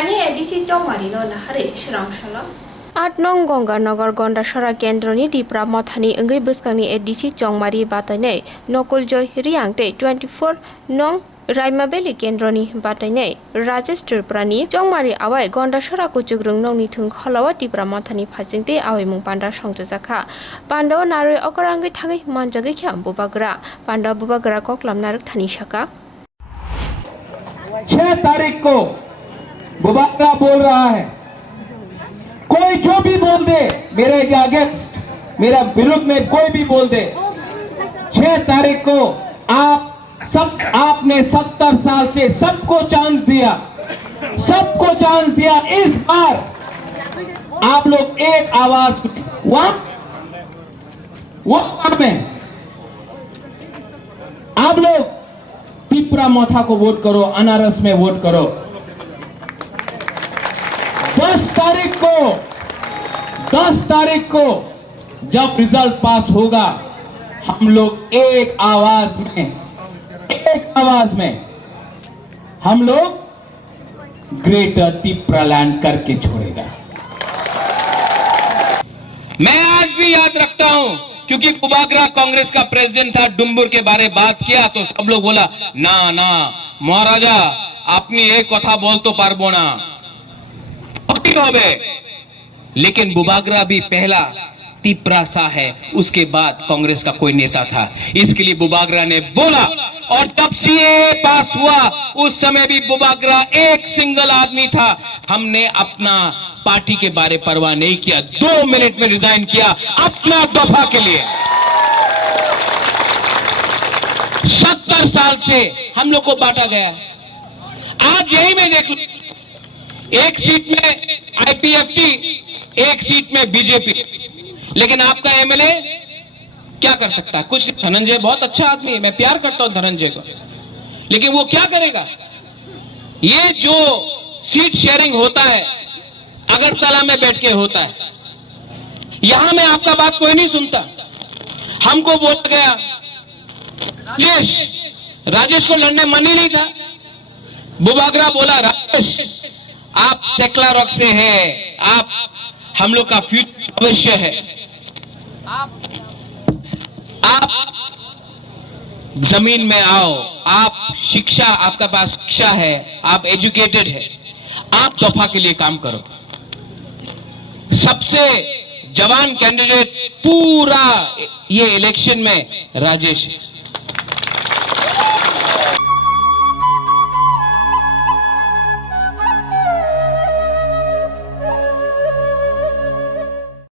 Hani edisi Chongmari no nahare shrangshala. 8 nong Ganganagar-Gandachera Kendroni Tipra Mothani Engai Buskangni edisi Chongmari Batanei Nokuljoy Riangte 24 nong Raimabeli Kendroni Batanei Rajesh Tiprani Chongmari Awai Gandachera Kuchugrung nong Nithung Khalawa Tipra Mothani Phasingte Awaimwng Panda Songjaka Panda Nare Okarangai Thangwi Manjakgwi Kham Bubagra Panda Bubagra Koklam Narak Thani Shaka 6 तारीख को बुबागरा बोल रहा है कोई जो भी बोल दे मेरे के अगेंस्ट मेरा विरुद्ध में कोई भी बोल दे 6 तारीख को आपने 70 साल से सबको चांस दिया इस बार आप लोग एक आवाज वहां में आप लोग टिप्रा मोथा को वोट करो अनारस में वोट करो 10 तारीख को जब रिजल्ट पास होगा हम लोग एक आवाज में हम लोग ग्रेटर टिप्रा लैंड करके छोड़ेगा। मैं आज भी याद रखता हूं क्योंकि बुबागरा कांग्रेस का प्रेसिडेंट था डुम्बुर के बारे बात किया तो सब लोग बोला ना महाराजा अपनी एक कथा बोल तो पारबो ना लेकिन बुबागरा भी पहला टिप्रा सा है उसके बाद कांग्रेस का कोई नेता था इसके लिए बुबागरा ने बोला और जब सीए पास हुआ उस समय भी बुबागरा एक सिंगल आदमी था हमने अपना पार्टी के बारे परवाह नहीं किया 2 मिनट में रिजाइन किया अपना दफा के लिए 70 साल से हम लोग को बांटा गया आज यही में देख लो एक सीट में आईपीएफटी एक सीट में बीजेपी लेकिन आपका एमएलए क्या कर सकता है कुछ धनंजय बहुत अच्छा आदमी है मैं प्यार करता हूं धनंजय को लेकिन वो क्या करेगा ये जो सीट शेयरिंग होता है अगरतला में बैठ के होता है यहां में आपका बात कोई नहीं सुनता हमको बोला गया राजेश को लड़ने मन ही नहीं था बुबागरा बोला राजेश आप सेकला रॉक से हैं आप हम लोग का फ्यूचर भविष्य है आप जमीन में आओ आप शिक्षा आपका पास शिक्षा है आप एजुकेटेड है आप दफा के लिए काम करो सबसे जवान कैंडिडेट पूरा ये इलेक्शन में राजेश